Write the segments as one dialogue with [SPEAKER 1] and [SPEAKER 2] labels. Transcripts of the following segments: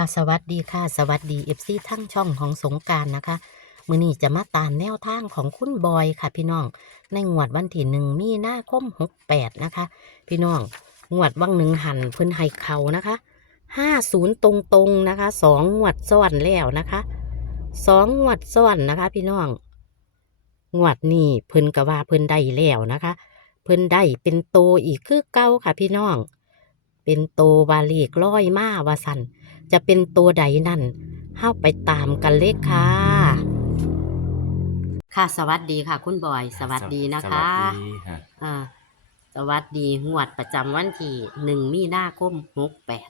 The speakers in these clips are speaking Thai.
[SPEAKER 1] ค่ะสวัสดีค่ะ สวัสดีเอฟซีทั้งช่องของสงการนะคะ มือนี้จะมาตามแนวทางของคุณบอยค่ะพี่น้อง ในงวดวันที่หนึ่งมีหน้าคมหกแปดนะคะ พี่น้องงวดวังหนึ่งหันเพิ่นให้เขานะคะห้าศูนย์ตรงๆนะคะสองงวดซ้อนแล้วนะคะสองงวดซ้อนนะคะ พี่น้องงวดนี้เพิ่นก็ว่าเพิ่นได้แล้วนะคะ เพิ่นได้เป็นโตอีกคือเก่าค่ะพี่น้อง เป็นโตวาลีกร้อยมาว่าสันจะเป็นตัวใดนั่นเข้าไปตามกันเลยค่ะ ค่ะสวัสดีค่ะ คุณบอย สวัสดีนะคะ
[SPEAKER 2] สวัสดีฮะ
[SPEAKER 1] อ่าสวัสดีงวดประจำวันที่หนึ่งมีนาคมหกแปด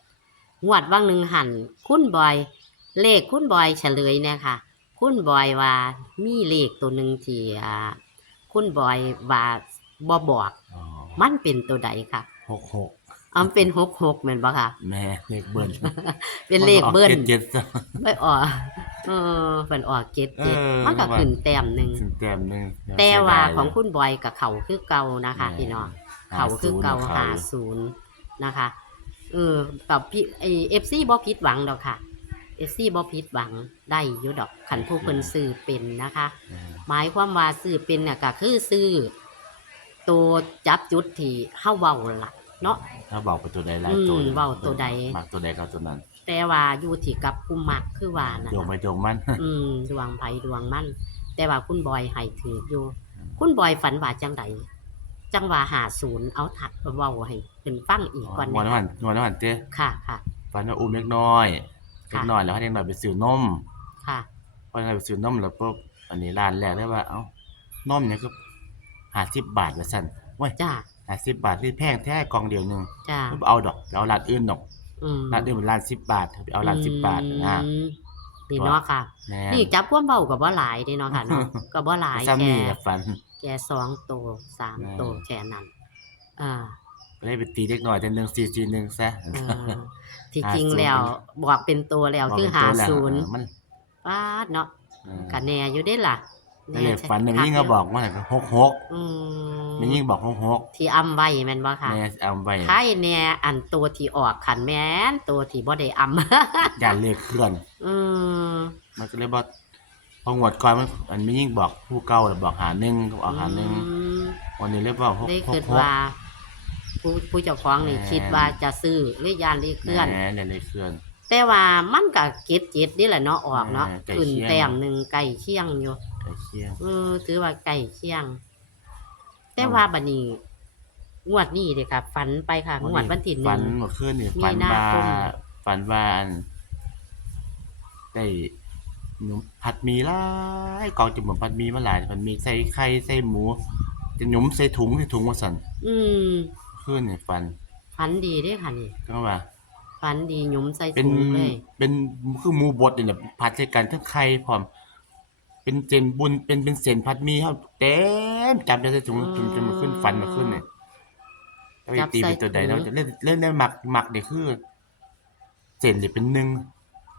[SPEAKER 1] งวดว่างหนึ่งหันคุณบอย เลขคุณบอยเฉลยเนี่ยค่ะ คุณบอยว่ามีเลขตัวหนึ่งที่อ่าคุณบอยว่าบอบอก
[SPEAKER 2] อ๋อ
[SPEAKER 1] มันเป็นตัวใดค่ะ
[SPEAKER 2] หกหก
[SPEAKER 1] อ๋อมันเป็นหกหกเหมือนปะค่ะ
[SPEAKER 2] แม่เลขเบิ้ล
[SPEAKER 1] เป็นเลขเบิ้ล
[SPEAKER 2] มันออกเจ็ดเจ็ด
[SPEAKER 1] ไม่ออกเออเป็นออกเจ็ดเจ็ด
[SPEAKER 2] เออ
[SPEAKER 1] มันก็ขึ้นแต้มหนึ่ง
[SPEAKER 2] ถึงแต้มหนึ่ง
[SPEAKER 1] แต่ว่า
[SPEAKER 2] เสียดย
[SPEAKER 1] ของคุณบอยกับเขาคือเก่านะคะพี่น้อง เขาคือเก่าหาศูนย์นะคะ เออกับพี่ไอเอฟซีบอพิดหวังดอกค่ะเอฟซีบอพิดหวังได้อยู่ดอกขันผู้คนซื้อเป็นนะคะ
[SPEAKER 2] เออ
[SPEAKER 1] หมายความว่าซื้อเป็นน่ะก็คือซื้อตัวจับจุดที่เฮาเว้าล่ะ เนาะ
[SPEAKER 2] ถ้าบอกไปตัวใดหลาย
[SPEAKER 1] อืม
[SPEAKER 2] ตัว
[SPEAKER 1] เว้าตัวใด
[SPEAKER 2] มักตัวใดก็ตัวนั้น
[SPEAKER 1] แต่ว่าอยู่ที่กับผู้มักคือว่านะ
[SPEAKER 2] โยงไปโยงมัน
[SPEAKER 1] อืมดวงไผดวงมัน แต่ว่าคุณบอยให้ถืออยู่คุณบอยฝันว่าจังใดจังว่าหาศูนย์เอาถัดเว้าให้เพิ่นฟังอีกก่อน
[SPEAKER 2] วัน
[SPEAKER 1] นะ
[SPEAKER 2] นั้นวันนั้นวันเจ้
[SPEAKER 1] ค่ะค่ะ
[SPEAKER 2] ฟันว่าอุ้มเล็กน้อยเล็
[SPEAKER 1] ค่ะ
[SPEAKER 2] กน้อยแล้วให้เล็กน้อยไปซื้อนม
[SPEAKER 1] ค่ะ
[SPEAKER 2] พอเล็กน้อยไปซื้อนมแล้วปุ๊บอันนี้ร้านแรกได้ว่าเอ้านมเนี่ยก็ห้าสิบบาทละสั่นเว้ย
[SPEAKER 1] จ้า
[SPEAKER 2] ห้าสิบบาทที่แพงแท้กล่องเดียวหนึง
[SPEAKER 1] จ้า
[SPEAKER 2] เอาดอกเอาร้านอื่นดอก
[SPEAKER 1] อืม
[SPEAKER 2] ร้านอื่นเป็นร้านสิบบาทเอาร้านสิบบาทนะ
[SPEAKER 1] อืมนี่เนาะค่ะ
[SPEAKER 2] แม่
[SPEAKER 1] นี่จับความเบากับว่าหลายเด้เนาะค่ะเนาะ ก็บ่หลาย
[SPEAKER 2] ซ้ำ
[SPEAKER 1] แค่
[SPEAKER 2] นี่กับฟัน
[SPEAKER 1] แค่สองโตวสาม
[SPEAKER 2] แม่
[SPEAKER 1] โตวแค่นั้นอ่า
[SPEAKER 2] ก็ได้ไปตีเล็กน้อยแต่หนึ่งสี่สี่หนึ่งซะ
[SPEAKER 1] เออที่จริงแล้วบอกเป็นตัวแล้วคือหา
[SPEAKER 2] บอกเป็นตัวแล้ว
[SPEAKER 1] ศูนย์
[SPEAKER 2] เออมัน
[SPEAKER 1] ป้าดเนาะ
[SPEAKER 2] เออ
[SPEAKER 1] กันแน่อยู่ได้ล่ะ
[SPEAKER 2] ก็เลยฝันหนึ่งยิ่งก็บอกว่าหกหก
[SPEAKER 1] อืม
[SPEAKER 2] มันยิ่งบอกหกหก
[SPEAKER 1] ที่อำไว้แม่นบ่ค่ะ
[SPEAKER 2] แม่เอาไป
[SPEAKER 1] ใช่แน่อันตัวที่ออกขันแม่นตัวที่บ่ได้อำ
[SPEAKER 2] อย่าเลขเคลื่อน
[SPEAKER 1] อืม
[SPEAKER 2] มันก็เลยบอกพองวดก่อนมันมันไม่ยิ่งบอกผู้เก่าเลยบอกหาหนึ่งก็บอกหาหนึ่ง
[SPEAKER 1] อืม
[SPEAKER 2] วันนี้เลยบอกหก
[SPEAKER 1] ได้
[SPEAKER 2] ห
[SPEAKER 1] คิ
[SPEAKER 2] ก
[SPEAKER 1] ด
[SPEAKER 2] หก
[SPEAKER 1] ว่า ผู้ผู้เจ้าของนี่
[SPEAKER 2] แม่น
[SPEAKER 1] คิดว่าจะซื้อหรือยานรีเคลื่อน
[SPEAKER 2] แหม่เนี่ยเลขเคลื่อน
[SPEAKER 1] แต่ว่ามันก็เก็ดเจ็ดนี่แหละเนาะออกเนาะ
[SPEAKER 2] แม่ใกล้
[SPEAKER 1] ขึ้น
[SPEAKER 2] เคียง
[SPEAKER 1] แต้มหนึ่งใกล้เคียงอยู่
[SPEAKER 2] ใกล้เคียง
[SPEAKER 1] เออถือว่าใกล้เคียง แต่ว่าบัดนี้งวดนี้เด้ค่ะฝันไปค่ะงวดวันที่ห
[SPEAKER 2] ฝั
[SPEAKER 1] นึ่
[SPEAKER 2] น
[SPEAKER 1] ง
[SPEAKER 2] เมื่อคืนนี่
[SPEAKER 1] มี
[SPEAKER 2] ฝัน
[SPEAKER 1] นา
[SPEAKER 2] ว่า
[SPEAKER 1] คม
[SPEAKER 2] ฝันว่าอันได้หนุ่มผัดหมีหลายกองจุ่มผัดหมีมาหลายผัดหมีใส่ไข่ใส่หมู จะหนุ่มใส่ถุงใส่ถุงว่าสั่น
[SPEAKER 1] อืม
[SPEAKER 2] คืนนี่ฝัน
[SPEAKER 1] ฝันดีเด้ค่ะนี่
[SPEAKER 2] ก็ว่า
[SPEAKER 1] ฝันดีหยุมใส่
[SPEAKER 2] เป็น
[SPEAKER 1] ถุงเลย
[SPEAKER 2] เป็นคือหมูบดนี่แหละผัดใส่กันทั้งไข่พร้อม เป็นเจนบุญเป็นเป็นเศษผัดหมีครับเต็มจับได้ใส่ถุงจนจนมาขึ้นฟันมาขึ้นเนี่ยแล้วไปตีเป็นตัวใดเนาะจะเล่นเล่นได้หมักหมักเด็กคือเศษนี่เป็นหนึ่ง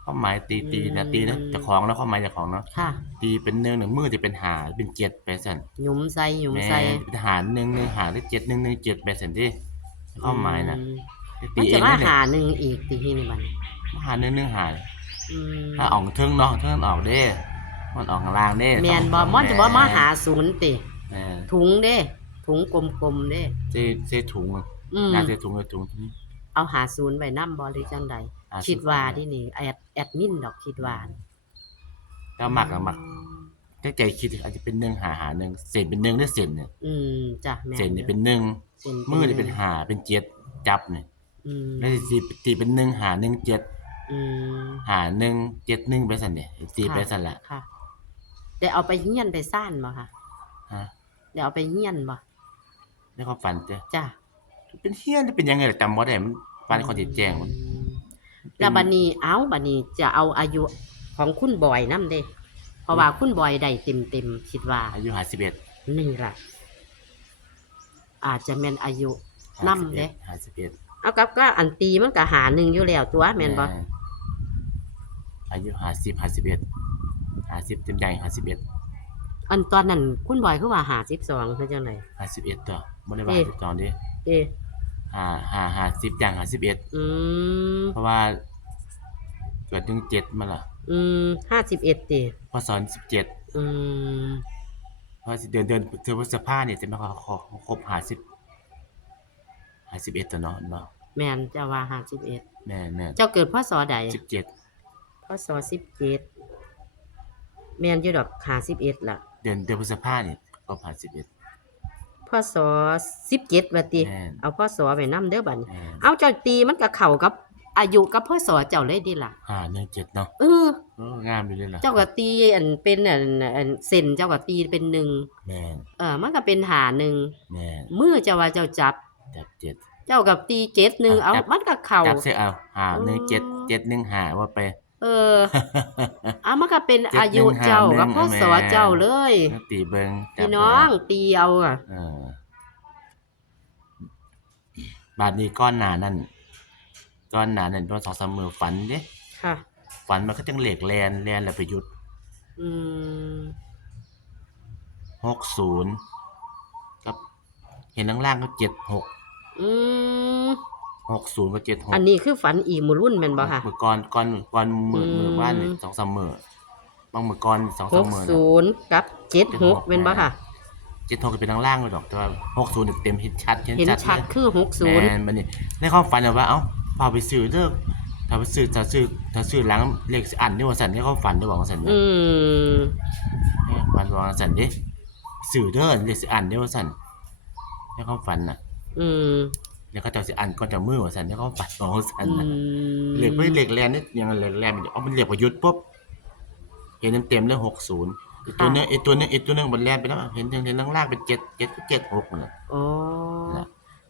[SPEAKER 2] ความหมายตีตีนะตีนะเจะของแล้วความหมายเจะของเนาะ
[SPEAKER 1] ค่ะ
[SPEAKER 2] ตีเป็นหนึ่งหนึ่งมือจะเป็นหาเป็นเจ็ดไปสั่น
[SPEAKER 1] หยุมใส่หยุม
[SPEAKER 2] แม่
[SPEAKER 1] ใส่
[SPEAKER 2] เป็นหารหนึ่งหนึ่งหาได้เจ็ดหนึ่งหนึ่งเจ็ดไปสั่นที่ความหมายนะ
[SPEAKER 1] อืม
[SPEAKER 2] ตี
[SPEAKER 1] มัน
[SPEAKER 2] เอ
[SPEAKER 1] จะ
[SPEAKER 2] ง
[SPEAKER 1] มา
[SPEAKER 2] นี่
[SPEAKER 1] หาหนึ่งอีกตีที่นี่มัน
[SPEAKER 2] หาหนึ่งหนึ่งหา
[SPEAKER 1] อืม
[SPEAKER 2] ถ้าออกเทิงเนาะเทิงออกเด้ มันออกข้างล่างเด้
[SPEAKER 1] แมน
[SPEAKER 2] ส
[SPEAKER 1] บ
[SPEAKER 2] ง
[SPEAKER 1] อมอนจะบอมาหา
[SPEAKER 2] แศู
[SPEAKER 1] นย์ติ
[SPEAKER 2] ม่น
[SPEAKER 1] ถุงเด้ ถุงกลมๆเด้
[SPEAKER 2] เจเจถุงอะ
[SPEAKER 1] อืม
[SPEAKER 2] น่าเจถุงเจถุง
[SPEAKER 1] เอาหาศูนย์ไว้นำบหริจังใด
[SPEAKER 2] หาศูนย์
[SPEAKER 1] คิดว่าที่นี่แอดแอดมินดอกคิดว่า
[SPEAKER 2] ก็หมักอะหมักถ้าใจคิดอาจจะเป็นหนึ่งหาหาหนึ่งเศษเป็นหนึ่งได้เศษเนี่ย
[SPEAKER 1] อืมจ้ะแม่
[SPEAKER 2] เศษเนี่ยเป็นหนึ่ง
[SPEAKER 1] เส้น
[SPEAKER 2] มือเนี่ยเป็นหาเป็นเจ็ดจับเนี่ย
[SPEAKER 1] อืม
[SPEAKER 2] แล้วตีตีเป็นหนึ่งหาหนึ่งเจ็ด
[SPEAKER 1] อืม
[SPEAKER 2] หาหนึ่งเจ็ดหนึ่งไปสั่นเนี่ยตีไปสั่นละ
[SPEAKER 1] ค่ะ เดี๋ยวเอาไปเฮียนไปซ่านบ่ค่ะ
[SPEAKER 2] ฮะ
[SPEAKER 1] เดี๋ยวเอาไปเฮียนบ่
[SPEAKER 2] ได้ความฝันเจ้
[SPEAKER 1] จ้ะ
[SPEAKER 2] เป็นเฮี้ยนเป็นยังไงล่ะจำบ่ได้มันฝันคนติดแจ้งมัน
[SPEAKER 1] แล้วบัดนี้เอาบัดนี้จะเอาอายุของคุณบอยนํเด้เพราะว่าคุณบอยได้เต็มๆคิดว่า
[SPEAKER 2] อายุห้าสิบเอ็ด
[SPEAKER 1] นี่ล่ะ อาจจะแม่นอายุนำเด้
[SPEAKER 2] ห้าสิบเอ็ด
[SPEAKER 1] เอากับก็อันตีมันก็หาหนึ่งอยู่แล้วตัวแม่นบ่
[SPEAKER 2] อายุห้าสิบ ห้าสิบเอ็ดห้าสิบเต็มใหญ่ห้าสิบเอ็ด
[SPEAKER 1] อันตอนนั้นคุณบอยคือว่าหาสิบสองคือจังได
[SPEAKER 2] ห้าสิบเอ็ดต่อบ่ได้ว่า
[SPEAKER 1] เอ๊ะ
[SPEAKER 2] สิบสองดิ
[SPEAKER 1] เอ๊ะ
[SPEAKER 2] ห้าห้าห้าสิบอย่างห้าสิบเอ็ด
[SPEAKER 1] อืม
[SPEAKER 2] เพราะว่า เกิดหนึ่งเจ็ดมาล่ะ
[SPEAKER 1] อืมห้าสิบเอ็ดติ
[SPEAKER 2] พอสอนสิบเจ็ด
[SPEAKER 1] อืม
[SPEAKER 2] พอสิเดือนเดือนเดือนพฤษภาเนี่ยจะไม่ครบครบหาสิบหาสิบเอ็ดตัวเนาะเนาะ
[SPEAKER 1] แม่นเจ้าว่าห้าสิบเอ็ด
[SPEAKER 2] แม่นแม่น
[SPEAKER 1] เจ้าเกิดพศใด
[SPEAKER 2] สิบเจ็ด
[SPEAKER 1] พศสิบเจ็ด แม่นอยู่ดอกห้าสิบเอ็ดล่ะ
[SPEAKER 2] เดือนเดือนพฤษภาเนี่ยครบหาสิบเอ็ด
[SPEAKER 1] พศสิบเจ็ดว่าติ
[SPEAKER 2] แม่น
[SPEAKER 1] เอาพศไปนํเด้อบัดนี้
[SPEAKER 2] แม่น
[SPEAKER 1] เอาเจ้าตีมันก็เข้ากับ อายุกับพศเจ้าเลยดีล่ะ
[SPEAKER 2] หาหนึ่งเจ็ดเนาะ
[SPEAKER 1] เออ
[SPEAKER 2] เอองามอยู่เลยล่ะ
[SPEAKER 1] เจ้าก็ตีอันเป็นอันอันเส้นเจ้าก็ตีเป็นหนึ่ง
[SPEAKER 2] แม่น
[SPEAKER 1] เออมันก็เป็นหาหนึ่ง
[SPEAKER 2] แม่น
[SPEAKER 1] มือเจ้าว่าเจ้าจับ
[SPEAKER 2] จับเจ็ด
[SPEAKER 1] เจ้ากับตีเจ็ดหนึ่ง
[SPEAKER 2] อะ
[SPEAKER 1] เอา
[SPEAKER 2] จับ
[SPEAKER 1] มันก็เข่า
[SPEAKER 2] จับเสียเอาหาหนึ่งเจ็ด
[SPEAKER 1] อืม
[SPEAKER 2] เจ็ดหนึ่งหาว่าไป
[SPEAKER 1] เออเอามันก็เป็น
[SPEAKER 2] เจ็ด
[SPEAKER 1] อายุ
[SPEAKER 2] หนึ่ง
[SPEAKER 1] เจ้า
[SPEAKER 2] หาหนึ่ง
[SPEAKER 1] กับพ่อสอ
[SPEAKER 2] แม่
[SPEAKER 1] เจ้าเลย
[SPEAKER 2] แล้วตีเบิงจับ
[SPEAKER 1] พี่น้องตีเอาอะ
[SPEAKER 2] เออบาดนี้ก้อนหนานั่นก้อนหนานั่นตัวสองสามมือฝันเด้
[SPEAKER 1] ค่ะ
[SPEAKER 2] ฝันมันก็จังเหล็กแลนแลนแล้วไปหยุด
[SPEAKER 1] อืม
[SPEAKER 2] หกศูนย์กับ เห็นล่างๆก็เจ็ดหก
[SPEAKER 1] อืม
[SPEAKER 2] หกศูนย์ก็เจ็ดหก
[SPEAKER 1] อันนี้คือฝันอีกหมูรุ่นแม่นบ่ค่ะ
[SPEAKER 2] มือก้อนก้อนก้อนมือ
[SPEAKER 1] อืม
[SPEAKER 2] มือบ้านนี่สองสามมือบางมือก้อนสอง
[SPEAKER 1] ห
[SPEAKER 2] สาม
[SPEAKER 1] ก
[SPEAKER 2] มือนะ
[SPEAKER 1] ศูนย์กับเจ็ดหกแม่นบ่ค่ะ
[SPEAKER 2] เจ็ดหกก็เป็นล่างๆเลยดอกแต่ว่าหกศูนย์เต็มเห็นชัด
[SPEAKER 1] เห็นชัด
[SPEAKER 2] เลย
[SPEAKER 1] คือหกศูนย์
[SPEAKER 2] แมนบัดนี้ในความฝันน่ะว่าเอ้าพาไปซื้อเด้อถ้าไปซื้อถ้าซื้อถ้าซื้อหลังเลขสิอันนี่ว่าสั่นในความฝันได้บอกว่าสั่น
[SPEAKER 1] อืม
[SPEAKER 2] เนี่ยฝันว่าสั่นเด้ซื้อเด้อเลขสิอันได้ว่าสั่นในความฝันน่ะ
[SPEAKER 1] อืม
[SPEAKER 2] แล้วก็เจ้าสิอันก่อนเจะมือว่าสั่นในความฝันบอกว่าสั่น
[SPEAKER 1] อื
[SPEAKER 2] น่ะ
[SPEAKER 1] ม
[SPEAKER 2] เลขไม่เลขแลนนี่ยังเลขแลนมันเอามันเลขประยุทธ์ปุ๊บเห็นเต็มๆเลย60อีกตัวนึงอีกตัวนึงอีกตัวนึงมันแลนไปแล้วเห็นเห็นล่างๆเป็น7 7 7 6น่ะ
[SPEAKER 1] อ๋อ
[SPEAKER 2] น่ะ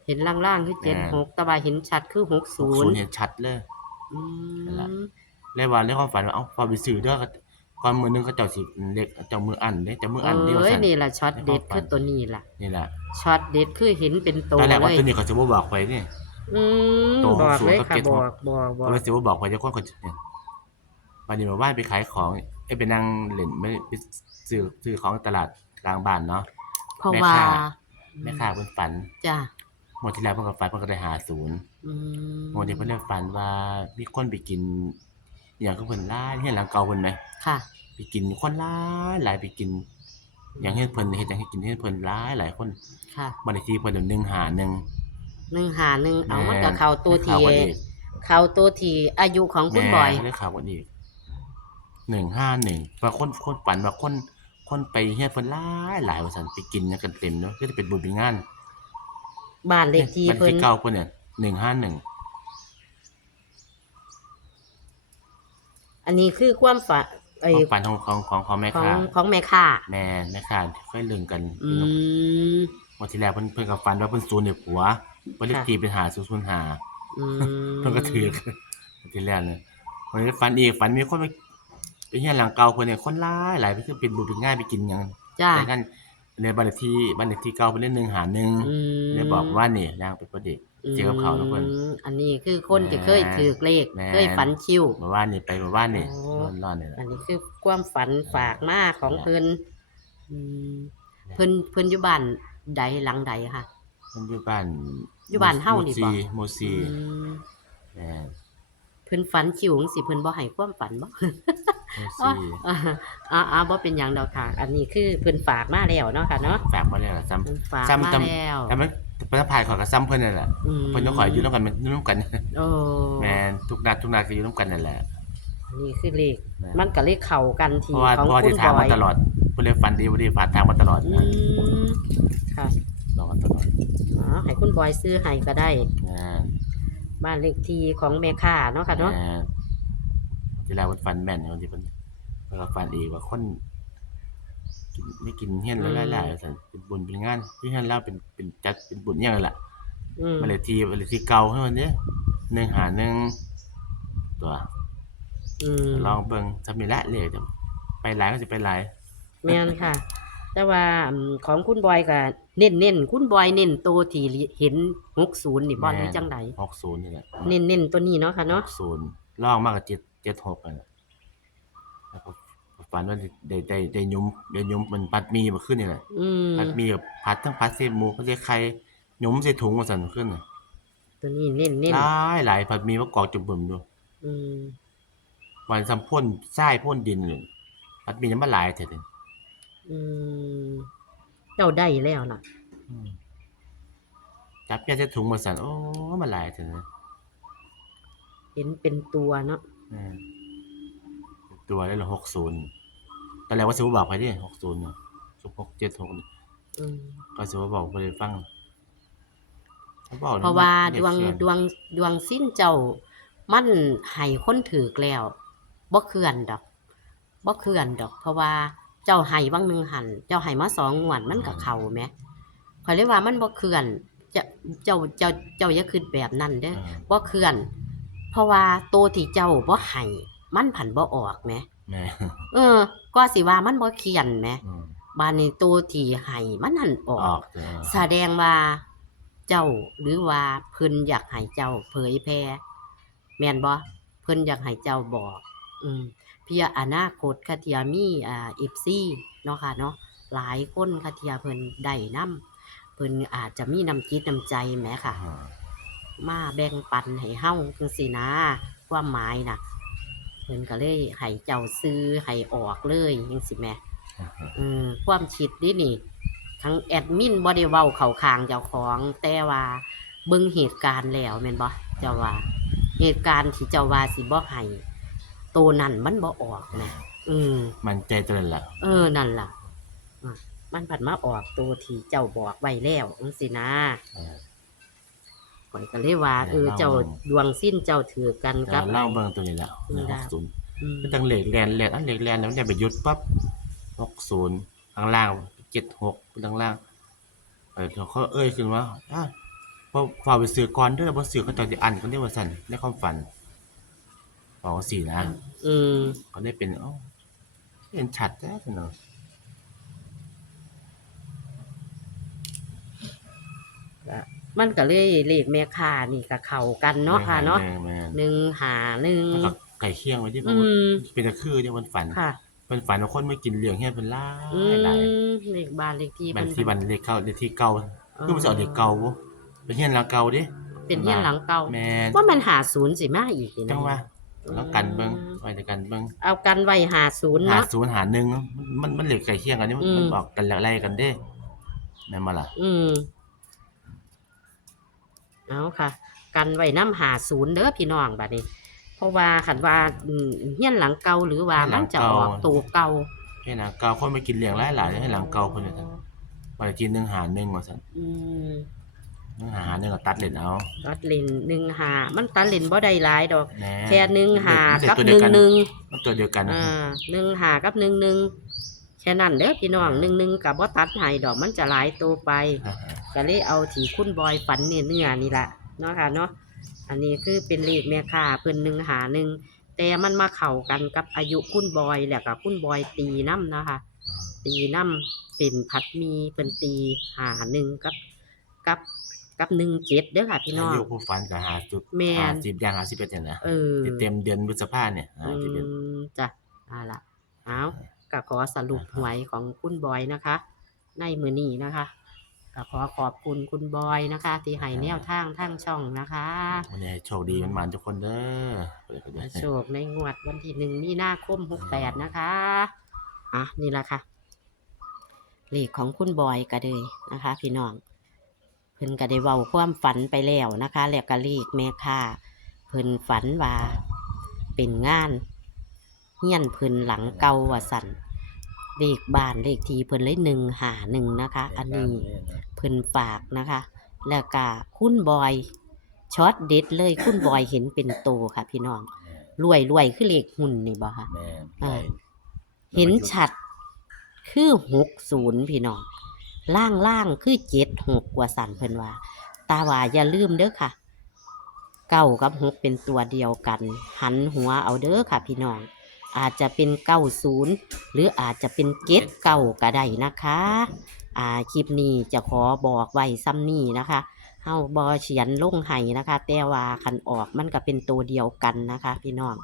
[SPEAKER 1] เห็นล่างๆคือ
[SPEAKER 2] แม่
[SPEAKER 1] เจ็ดหกแต่ว่าเห็นชัดคือหกศูนย์
[SPEAKER 2] 60เห็นชัดเลย
[SPEAKER 1] อื
[SPEAKER 2] นั่นล่ะ
[SPEAKER 1] ม
[SPEAKER 2] เลยว่าในความฝันว่าเอ้าพอไปซื้อเด้อ ก็ก่อนมือหนึงเขาเจ้าสิเล็กเจ้ามืออันเด้เจ้ามืออันเดียว
[SPEAKER 1] เอ้ย
[SPEAKER 2] สั่น
[SPEAKER 1] นี่แหละช็อตเด็ด
[SPEAKER 2] ในความฝัน
[SPEAKER 1] คือตัวนี้ล่ะ
[SPEAKER 2] นี่แหละ
[SPEAKER 1] ช็อตเด็ดคือเห็นเป็นโต
[SPEAKER 2] ตอนแรก
[SPEAKER 1] เล
[SPEAKER 2] ว่ายตัวนี้เขาจะบ่บอกไปนี่
[SPEAKER 1] อืม
[SPEAKER 2] โต
[SPEAKER 1] บอกเลย
[SPEAKER 2] สูงกับ
[SPEAKER 1] ค่ะ
[SPEAKER 2] เจ็ด
[SPEAKER 1] บ
[SPEAKER 2] ห
[SPEAKER 1] อกกบอกบอ
[SPEAKER 2] เขา
[SPEAKER 1] ก
[SPEAKER 2] เลยสิบ่บอกไปจะคนเขาจะเนี่ยวันนี้มาว่าไปขายของเอ้ยไปนั่งเล่นไม่ไปซื้อซื้อของตลาดกลางบ้านเนาะ
[SPEAKER 1] เพราะว่า
[SPEAKER 2] แม่ค้า แม่ค้าเพิ่นฝัน
[SPEAKER 1] จ้ะ
[SPEAKER 2] งวดที่แล้วเพิ่นก็ฝันเพิ่นก็ได้หาศูนย์
[SPEAKER 1] อืม
[SPEAKER 2] งวดนี้เพิ่นเลยฝันว่ามีคนไปกิน อหย่างก็เพิ่นหลายเฮ็ดหลังเก่าเพิ่นไหม
[SPEAKER 1] ค่ะ
[SPEAKER 2] ไปกินคนหลายหลายไปกิน อย่างเฮ็ดเพิ่นเฮ็ดหยังให้กินเฮ็ดเพิ่นหลายหลายคน
[SPEAKER 1] ค่ะ
[SPEAKER 2] บัดนี้ที่เพิ่น151
[SPEAKER 1] หนึ่งหาหนึ่งเอามัน
[SPEAKER 2] แม่
[SPEAKER 1] กับเขาตัวที
[SPEAKER 2] ข่าวกว่าอีก
[SPEAKER 1] เขาตัวทีอายุของคุณบอย
[SPEAKER 2] แม่ได้ข่าวกว่าอีกหนึ่งห้าหนึ่งว่าคนคนฝันว่าคนคนไปเฮ็ดเพิ่นหลายหลายว่าซั่นไปกินกันเต็มเนาะก็จะเป็นบุญเป็นงาน
[SPEAKER 1] บ้านเลขที่
[SPEAKER 2] บ้าน
[SPEAKER 1] เพิ่น
[SPEAKER 2] ที่เก่าเพิ่นเนี่ยหนึ่งห้าหนึ่ง
[SPEAKER 1] อันนี้คือความฝันไอ้
[SPEAKER 2] ของฝันของของของของแม่
[SPEAKER 1] ของ
[SPEAKER 2] ค้า
[SPEAKER 1] ของแม่ค้า
[SPEAKER 2] แม่แม่ค้าที่ค่อยลืมกัน
[SPEAKER 1] อืม
[SPEAKER 2] วันที่แล้วเพิ่นเพิ่นก็ฝันว่าเพิ่นศูนย์ในผัวเพิ่นเลย
[SPEAKER 1] ค่ะ
[SPEAKER 2] ตีเป็นหาศูนย์ศูนย์หา
[SPEAKER 1] อืม
[SPEAKER 2] เพิ่นก็ถือวันที่แล้วเนี่ยวันนี้ฝันอีกฝันมีคนไปไปเฮียนหลังเก่าเพิ่นเนี่ยคนหลายหลายไปคือเป็นบุญเป็นงานไปกินหยัง
[SPEAKER 1] จ้า
[SPEAKER 2] แต่กันในบ้านเลขที่บ้านเลขที่เก่าเพิ่นเล่นหนึ่งหาหนึ่ง
[SPEAKER 1] อืม
[SPEAKER 2] เลยบอกว่านี่ย่างไปประเด็ก เกี่ยวกับเขานะเพิ่น
[SPEAKER 1] อืมอันนี้คือคนที่เคยถือเลข
[SPEAKER 2] แม่น
[SPEAKER 1] เคยฝันคิว
[SPEAKER 2] เมื่อวานนี่ไปเมื่อวานนี่
[SPEAKER 1] โอ้
[SPEAKER 2] ร้อนๆนี่แหละ
[SPEAKER 1] อันนี้คือความฝันฝากมาของเพิ่นอืมเพิ่นเพิ่นอยู่บ้านใดหลังใดค่ะ
[SPEAKER 2] เพิ่นอยู่บ้าน
[SPEAKER 1] อยู่บ้านเฮานี่บ่
[SPEAKER 2] โมซี
[SPEAKER 1] อืม
[SPEAKER 2] แม่น
[SPEAKER 1] เพิ่นฝันคิวจังสิเพิ่นบ่ให้ความฝันบ่
[SPEAKER 2] โม
[SPEAKER 1] อ๋อ
[SPEAKER 2] ซี
[SPEAKER 1] อ่าอ่าอ่าบ่เป็นหยังดอกค่ะ อันนี้คือเพิ่นฝากมาแล้วเนาะค่ะเนาะ
[SPEAKER 2] ฝากมาแล้วล่ะซ้ำ
[SPEAKER 1] เพิ่นฝาก
[SPEAKER 2] ซ้ำ
[SPEAKER 1] มา
[SPEAKER 2] จำ
[SPEAKER 1] แล้ว
[SPEAKER 2] แต่มัน เพิ่นพายขอยกับซ้ำเพิ่นนั่นแหละ
[SPEAKER 1] อืม
[SPEAKER 2] เพิ่นต้องขอยอยู่นำกันมันอยู่นำกัน
[SPEAKER 1] โอ้
[SPEAKER 2] แม่นทุกนัดทุกนัดก็อยู่นำกันนั่นแหละ
[SPEAKER 1] อันนี้คือเลข
[SPEAKER 2] แม่น
[SPEAKER 1] มันก็เลขเข้ากันที
[SPEAKER 2] เพราะว่า
[SPEAKER 1] ของ
[SPEAKER 2] เพราะว่า
[SPEAKER 1] คุ
[SPEAKER 2] ที่
[SPEAKER 1] ณ
[SPEAKER 2] ถาม
[SPEAKER 1] บอ
[SPEAKER 2] มายตลอดเพิ่นเลยฝันดีบ่ดีฝากทางมาตลอด
[SPEAKER 1] อื
[SPEAKER 2] นะ
[SPEAKER 1] มค่ะ
[SPEAKER 2] รอมาตลอด
[SPEAKER 1] อ๋อให้คุณบอยซื้อให้ก็ได้
[SPEAKER 2] แม่น
[SPEAKER 1] บ้านเลขที่ของแม่ค้าเนาะค่ะเนาะ
[SPEAKER 2] แม่นที่แล้วเพิ่นฝันแม่นอยู่ที่เพิ่นเพิ่นก็ฝันอีกว่าคน กินไม่กินเฮียนแล้วหลายๆว่าซั่นเป็นบุญเป็นงานที่เฮียนแล้วเป็นเป็นจัดเป็นบุญอย่างนั้นล่ะ
[SPEAKER 1] อืม
[SPEAKER 2] มาเลยทีมาเลยทีเก่าให้มันเนี้ยหนึ่งหาหนึ่งตัว
[SPEAKER 1] อืม
[SPEAKER 2] ลองเบิ่งจะมีละเลยจะไปหลายก็จะไปหลาย
[SPEAKER 1] แม่นค่ะ แต่ว่าอืมของคุณบอยก็เน้นเน้นๆคุณบอยเน้นตัวที่เห็น60นี่บ่หรือจังได
[SPEAKER 2] หกศูนย์นี่แหละ
[SPEAKER 1] เน้นเน้นๆตัวนี้เนาะค่ะ
[SPEAKER 2] ห
[SPEAKER 1] เนาะ
[SPEAKER 2] กศูนย์ลองมากกว่าเจ็ดเจ็ดหกอะแล้วก็ ฝันว่าได้ได้ได้ยุ้มได้ยุ้มมันปัดหมีมาขึ้นนี่แหละ
[SPEAKER 1] อืม
[SPEAKER 2] ปัดหมีกับผัดทั้งผัดเศษหมูผัดเศษไข่ยุ้มใส่ถุงมาสั่นขึ้นน่ะ
[SPEAKER 1] ตัวนี้เน้นเน้น
[SPEAKER 2] หลายหลายผัดหมีมากรอกจุ่มบิ่มดู
[SPEAKER 1] อืม
[SPEAKER 2] วันสัมพ่นทรายพ่นดินนี่พัดมีน้ำมันหลายเถิดนี่
[SPEAKER 1] อืมเจ้าได้แล้วน่ะ
[SPEAKER 2] อืมจับแกจะถุงมาสั่นโอ้มันหลายเถิดนะ
[SPEAKER 1] เห็นเป็นตัวเนาะ
[SPEAKER 2] อืมตัวได้ละหกศูนย์ ตอนแรกว่าสิบบอกไปดิหกศูนย์สุกหกเจ็ดหก
[SPEAKER 1] อืม
[SPEAKER 2] ก็สิบบอกไปฟังเขาบอกน
[SPEAKER 1] เพราะว่า
[SPEAKER 2] เล
[SPEAKER 1] ด
[SPEAKER 2] ข
[SPEAKER 1] วง
[SPEAKER 2] เขียน
[SPEAKER 1] ดวงดวงสิ้นเจ้า มันให้คนถือกแล้วบ่เคลื่อนดอกบ่เคลื่อนดอก เพราะว่าเจ้าให้บางหนึงหัน เจ้าให้มาสองงวดมันก็เข้าแหมข่อยเลยว่ามันบ่เคลื่อนจะเจ้าเจ้าเจ้าอย่าคิดแบบนั้นเด้อ
[SPEAKER 2] อ่า
[SPEAKER 1] บ่เคลื่อน เพราะว่าตัวที่เจ้าบ่ให้มันผันบ่ออกแหม
[SPEAKER 2] แม่
[SPEAKER 1] เออ ก็สิว่ามันบ่เขียนแหม
[SPEAKER 2] อืม
[SPEAKER 1] บานนี้ตัวที่ให้มันหันอ
[SPEAKER 2] อ
[SPEAKER 1] อ
[SPEAKER 2] อกกเออ
[SPEAKER 1] แสดงว่าเจ้าหรือว่าเพิ่นอยากให้เจ้าเผยแพร่แม่นบ่เพิ่นอยากให้เจ้าบอก อืมเพื่ออนาคตคาเทียมีอ่า FC เนาะค่ะเนาะหลายคนคาเทียเพิ่นได้นํเพิ่นอาจจะมีน้ำจิตน้ำใจแหมค่ะ
[SPEAKER 2] อ่า
[SPEAKER 1] มาแบ่งปันให้เฮาจังซี่นะ ความหมายน่ะเพิ่นก็เลยให้เจ้าซื้อให้ออกเลยจังซี่แหมอืมความคิดนี่นี่ทั้งแอดมินบ่ได้เว้าเข้าข้างเจ้าของ แต่ว่าเบิ่งเหตุการณ์แล้วแม่นบ่เจ้าว่า เหตุการณ์ที่เจ้าว่าสิบ่ให้ตัวนั้นมันบ่ออกนะอืม
[SPEAKER 2] มันใจตัวนั้นแหละ
[SPEAKER 1] เออนั่นล่ะอะมันผัดมาออกตัวที่เจ้าบอกไว้แล้วจังซี่นะ
[SPEAKER 2] เออ
[SPEAKER 1] ข่อยก็เลยว่า
[SPEAKER 2] เอ
[SPEAKER 1] เอ
[SPEAKER 2] อ
[SPEAKER 1] อ
[SPEAKER 2] เล่า
[SPEAKER 1] เจ้าดวงสิ้นเจ้าถือกัน
[SPEAKER 2] แต่
[SPEAKER 1] กับ
[SPEAKER 2] เล่าเบิ่งตัวนี้แหละ
[SPEAKER 1] อืม
[SPEAKER 2] ห
[SPEAKER 1] ได้
[SPEAKER 2] กศูนย์
[SPEAKER 1] อืม
[SPEAKER 2] ก็ตั้งเหล็กแลนแลนอันเหล็กแลนแล้วมันจะไปหยุดปั๊บหกศูนย์ข้างล่างเจ็ดหกข้างล่างเออเขาเอ้ยขึ้นว่าอ้าวพอฝ่าไปซื้อก่อนเด้อบ่ซื้อเขาตอนจะอันเขาเรียกว่าสั่นในความฝันบอกว่าสี่นะ
[SPEAKER 1] อืม
[SPEAKER 2] เขาได้เป็นเอ้าเห็นชัดแท้เนาะ
[SPEAKER 1] มันก็เลยเลขแม่ค้านี่ก็เข้ากันเนาะค่ะเนาะ
[SPEAKER 2] แม่แม่
[SPEAKER 1] หนึ่งหาหนึ่ง
[SPEAKER 2] แล้วก็ไก่เคี่ยงไว้ที่
[SPEAKER 1] อืม
[SPEAKER 2] เป็นตะคือเนี่ยมันฝัน
[SPEAKER 1] ค่ะ
[SPEAKER 2] มันฝันว่าคนไม่กินเลี้ยงเฮียเป็นหลา
[SPEAKER 1] อื
[SPEAKER 2] ยหลาย
[SPEAKER 1] มเลขบ้านเลขที่
[SPEAKER 2] บัน
[SPEAKER 1] เพิ่
[SPEAKER 2] ที่บันเลขเก่าเลขที่เก่าคือมันสิเอาเลขเก่าบ่เป็นเฮียนหลังเก่าดิ
[SPEAKER 1] เป็นเฮียนหลังเก่า
[SPEAKER 2] แม่น
[SPEAKER 1] ว่ามันหาศูนย์สิมาอีกนี่นะ
[SPEAKER 2] จังว่าแล้วกันเบิ่งไว้ในกันเบิ่ง
[SPEAKER 1] เอากันไว้หาศูนย์
[SPEAKER 2] หา
[SPEAKER 1] เนาะ
[SPEAKER 2] ศูนย์หาหนึ่งมันมันเลขใกล้เคียงกันนี่มัน
[SPEAKER 1] อืม
[SPEAKER 2] มันบอกกันไล่ๆกันเด้แม่นบ่ล่ะ
[SPEAKER 1] อืม เอาค่ะ กันไว้น้ำหาศูนย์เด้อพี่น้องบัดนี้ เพราะว่าคันว่าอืมเฮียนหลังเก่าหรือว่ามันจะออกตัวเก่า
[SPEAKER 2] เฮียนหลังเก่าคนไม่กินเลี้ยงหลายหลายเฮียนหลังเก่าเพิ่นว่าซั่นวันที่หนึ่งหาหนึ่งว่าซั่น
[SPEAKER 1] อืม
[SPEAKER 2] หนึ่งหาหนึ่งก็ตัดเล่นเอา
[SPEAKER 1] ตัดเลนหนึ่งหามันตัดเลนบ่ได้หลายดอก
[SPEAKER 2] แหน่
[SPEAKER 1] แค่หนึ่งหา
[SPEAKER 2] มัน
[SPEAKER 1] กับ
[SPEAKER 2] ตัว
[SPEAKER 1] ห
[SPEAKER 2] เดียว
[SPEAKER 1] นึ่ง
[SPEAKER 2] กัน
[SPEAKER 1] หนึ่ง
[SPEAKER 2] มันตัวเดียวกัน
[SPEAKER 1] อ่าหนึ่งหากับหนึ่งหนึ่ง แค่นั้นเด้อพี่น้องหนึ่งหนึ่งกับว่าตัดให้ดอกมันจะหลายตัวไปก็เลยเอาที่คุณบอยฝันเนื้อเนื้อนี่แหละเนาะค่ะเนาะอันนี้คือเป็นเลขแม่ค่าเพิ่นหนึ่งหาหนึ่งแต่มันมาเข้ากันกับอายุคุณบอยแหละกับคุณบอยตีน้ำนะคะ ตีน้ำเป็นพัดมีเป็นตีหาหนึ่งกับกับกับหนึ่งเจ็ดเด้อค่ะพี่น้อง
[SPEAKER 2] อายุผู้ฝันกับหาจุด
[SPEAKER 1] แม่น
[SPEAKER 2] หาสิบอย่างหาสิบเอ็ดเนี่ยนะ
[SPEAKER 1] เออ
[SPEAKER 2] เต็มเดือนพฤษภาเนี่ยหา
[SPEAKER 1] อื
[SPEAKER 2] สิบเอ็ด
[SPEAKER 1] มจ้ะเอาล่ะเอา ก็ขอสรุปหวยของคุณบอยนะคะ ในมือนี้นะคะก็ขอขอบคุณคุณบอยนะคะ ที่ให้แนวทางทางช่องนะคะ
[SPEAKER 2] วันนี้โชคดีมันหมานทุกคนเด้อไปเลยไปเลย
[SPEAKER 1] โชคในงวดวันที่หนึ่งมีนาคมหกแปดนะคะ อะ นี่แหละค่ะเลขของคุณบอยก็เลยนะคะ พี่น้องเพิ่นก็ได้เว้าความฝันไปแล้วนะคะ แล้วก็เลขแม่ค่าเพิ่นฝันว่าเป็นงาน เฮียนเพิ่นหลังเก่าว่าสันเลขบ้านเลขที่เพิ่นเลยหนึ่งหาหนึ่งนะคะ อันนี้เพิ่นฝากนะคะ แล้วก็คุณบอยช็อตเด็ดเลยคุณบอยเห็นเป็นโตค่ะ พี่น้องรวยรวยคือเลขหุ่นนี่บ่คะ
[SPEAKER 2] แม่น
[SPEAKER 1] อ่าเห็นชัดคือหกศูนย์พี่น้องล่างล่างคือเจ็ดหกกว่าสันเพิ่นว่า ตาว่าอย่าลืมเด้อค่ะ เก้ากับหกเป็นตัวเดียวกัน หันหัวเอาเด้อค่ะ พี่น้อง อาจจะเป็นเก้าศูนย์หรืออาจจะเป็นเกตเก่าก็ได้นะคะอ่าคลิปนี้จะขอบอกไว้ซ้ำนี่นะคะเฮาบอเฉียนล่งไห้นะคะ แต่ว่าคันออกมันก็เป็นตัวเดียวกันนะคะ พี่น้อง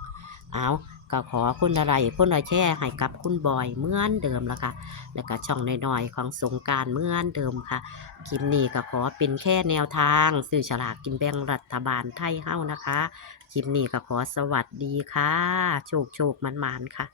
[SPEAKER 1] เอาก็ขอคุณอะไรคุณอะไรแช่ให้กับคุณบอยเหมือนเดิมแล้วค่ะ แล้วก็ช่องน,น้อยของสงการเหมือนเดิมค่ะ คลิปนี้ก็ขอเป็นแค่แนวทาง สื่อฉลากกินแบ่งรัฐบาลไทยเฮ้านะคะ คลิปนี้ก็ขอสวัสดีค่ะ โชคโชคมันมานค่ะ